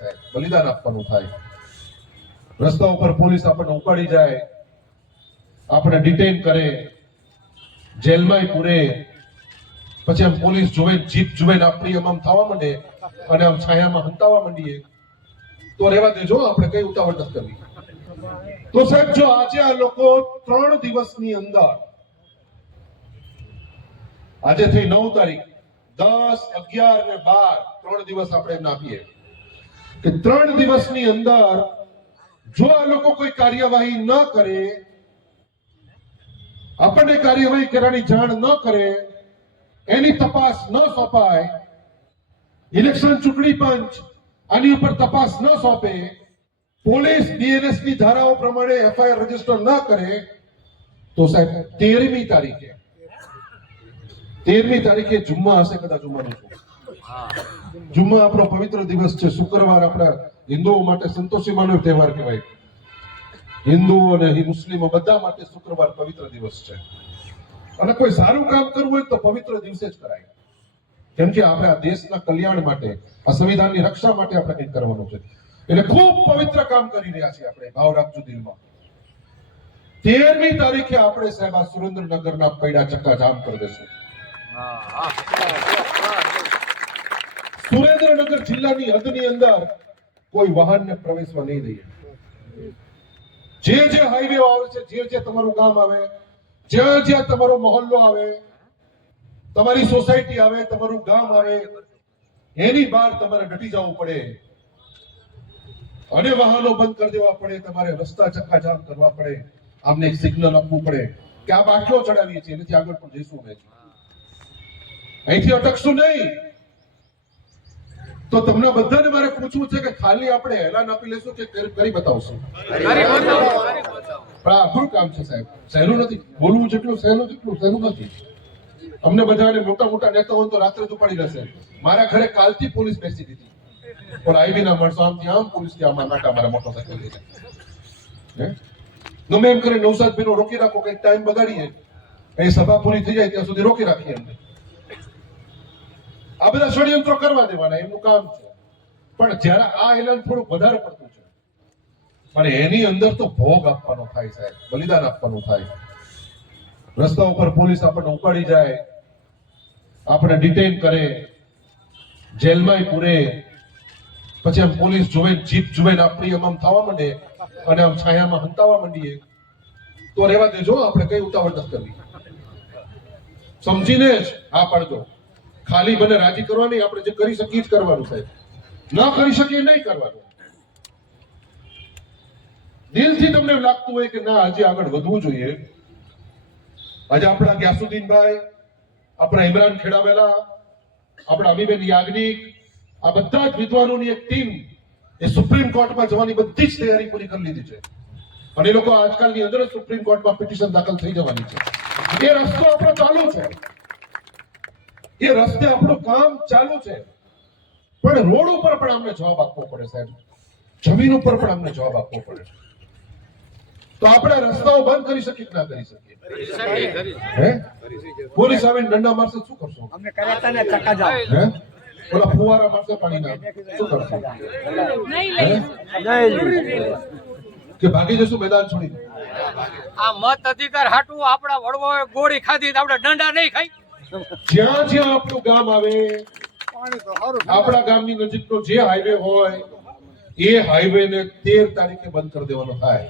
સાહેબ, બલિદાન આપવાનું થાય. રસ્તા ઉપર પોલીસ આપણને ઉપાડી જાય, આપણે ડિટેન કરે, જેલમાં પૂરે, પછી આમ પોલીસ જોવે, જીપ જોવે ને આપણી આમ થવા માંડે અને આમ છાયામાં હંતાવા માંડીએ તો રહેવા દેજો, આપણે કઈ ઉતાવળ નથી કરવી. તો સાહેબ જો આજે આ લોકો 3 દિવસની અંદર, આજે થઈ 9 તારીખ, 10, 11 ને 12 3 દિવસ આપણે એમને આપીએ કે 3 દિવસની અંદર જો આ લોકો કોઈ કાર્યવાહી ન કરે, આપણને કાર્યવાહી કરવાની જાણ ન કરે, એની તપાસ ન સોંપાય, ઇલેક્શન ચૂંટણી પંચ આની ઉપર તપાસ ન સોંપે, પોલીસ બીએનએસ ની ધારાઓ પ્રમાણે એફઆઈઆર રજીસ્ટર ન કરે, તો સાહેબ 13મી તારીખે જુમ્મા હશે, કદાચ જુમ્માનું જુમ્મા આપણો પવિત્ર દિવસ છે. શુક્રવાર આપણા હિન્દુઓ માટે સંતોષીમાનો તહેવાર કહેવાય. હિન્દુઓ અને મુસ્લિમો બધા માટે શુક્રવાર પવિત્ર દિવસ છે. અને કોઈ સારું કામ કરવું હોય તો પવિત્ર દિવસે જ કરાય, કેમ કે આપણે આ દેશના કલ્યાણ માટે, આ સંવિધાનની રક્ષા માટે આપણે કંઈક કરવાનું છે. એટલે ખૂબ પવિત્ર કામ કરી રહ્યા છીએ આપણે. ભાવ રાખજો દિલમાં. 13મી તારીખે આપણે સાહેબ આ સુરેન્દ્રનગરના પૈડા ચક્કાજામ કરી દેશું. સુરેન્દ્રનગર જિલ્લાની હદની અંદર કોઈ વાહનને પ્રવેશવા નહીં દઈએ. જે હાઈવે આવે છે, જે તમારું ગામ આવે, જ્યાં તમારો મહોલ્લો આવે, તમારી સોસાયટી આવે, તમારું ગામ આવે, એની બહાર તમારે ડટી જવું પડે અને વાહનો બંધ કરી દેવા પડે, તમારે રસ્તા ચક્કાજામ કરવા પડે, આમને એક સિગ્નલ આપવું પડે કે આ બાટલો ચડાવીએ છીએ, એનાથી આગળ પણ જઈશું અમે, અહીંથી અટકશું નહીં. તો તમને બધાને મારે પૂછવું છે કે ખાલી આપણે એલાન આપી લેશું કે કરી બતાવશું? પણ આ અઘરું કામ છે સાહેબ, સહેલું નથી. બોલવું જેટલું સહેલું નથી. અમને બધાને મોટા નેતાઓ તો રાત્રે જ ઉપાડી લેશે. મારા ઘરે કાલથી પોલીસ બેસી દીધી, પણ આઈબી ના માણસો આમથી આમ, પોલીસ થી આમ નાટા મારા મોટરસાઇકલ લઈ જાય. ગમે એમ કરીને નૌશાદભાઈનો રોકી રાખો, કઈક ટાઈમ બગાડીએ, એ સભા પૂરી થઈ જાય ત્યાં સુધી રોકી રાખીએ એમને. આ બધા ષડયંત્રો કરવા દેવાના, એમનું કામ છે. પણ જયારે આ એલાન થોડું વધારે પડતું છે, અને એની અંદર તો ભોગ આપવાનો થાય સાહેબ, બલિદાન આપવાનું થાય. રસ્તા ઉપર પોલીસ આપણને ઉપાડી જાય, આપણે ડિટેન કરે, જેલમાં પૂરે, પછી આમ પોલીસ જોવે, જીપ જોવે ને આપણી આમ થવા માંડે અને આમ છાયામાં હંતાવા માંડીએ તો રહેવા દેજો, આપણે કઈ ઉતાવળ નથી કરવી. સમજીને જ આ પાડજો. ખાલી મને રાજી કરવાની, આપણે જે કરી શકીએ જ કરવાનું સાહેબ, ન કરી શકીએ નહીં કરવાનું. દિલથી તમને લાગતું હોય કે ના હજી આગળ વધવું જોઈએ, આજે આપણા ગ્યાસુદ્દીનભાઈ, આપણા ઇમરાન ખેડાવેલા, આપણા અમીબેન યાજ્ઞિક, આ બધા જ વિદ્વાનોની એક ટીમ એ સુપ્રીમ કોર્ટમાં જવાની બધી જ તૈયારી પૂરી કરી લીધી છે. અને એ લોકો આજકાલની અંદર સુપ્રીમ કોર્ટમાં પિટિશન દાખલ થઈ જવાની છે. એ રસ્તો આપણો ચાલુ છે, એ રસ્તે આપણું કામ ચાલુ છે. પણ રોડ ઉપર પણ અમને જવાબ આપવો પડે સાહેબ, જમીન ઉપર પણ અમને જવાબ આપવો પડે. તો આપણે રસ્તાઓ બંધ કરી શકીએ કે ના કરી શકીએ? પોલીસ આવીને દંડા મારશે, શું કરશો? અમને કર્યા હતા ને ચક્કાજામ. ઓલા ફુવારા મારશે પાણીના, શું કરશો? કે ભાગી જશું મેદાન છોડી? આ મત અધિકાર હાટું આપણા વડવાઓએ ગોળી ખાધી, આપણે દંડા નહીં ખાઈ. જ્યાં આપણું ગામ આવે, આપણા ગામની નજીકનો જે હાઈવે હોય, એ હાઈવે ને 13 તારીખે બંધ કરી દેવાનો થાય.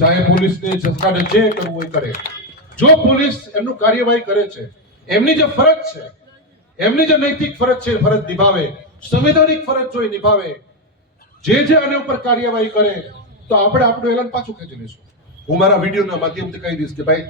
ચાહે પોલીસને જસકાને જે કરવું હોય કરે. જો પોલીસ એમનું કાર્યવાહી કરે છે, એમની જે ફરજ છે, એમની જે નૈતિક ફરજ છે, ફરજ નિભાવે, સંવૈધાનિક ફરજ જો એ નિભાવે, જે આના ઉપર કાર્યવાહી કરે, તો આપણે આપણું એલાન પાછું ખેંચી લઈશું. હું મારા વિડીયોના માધ્યમથી કહી દઈશ કે ભાઈ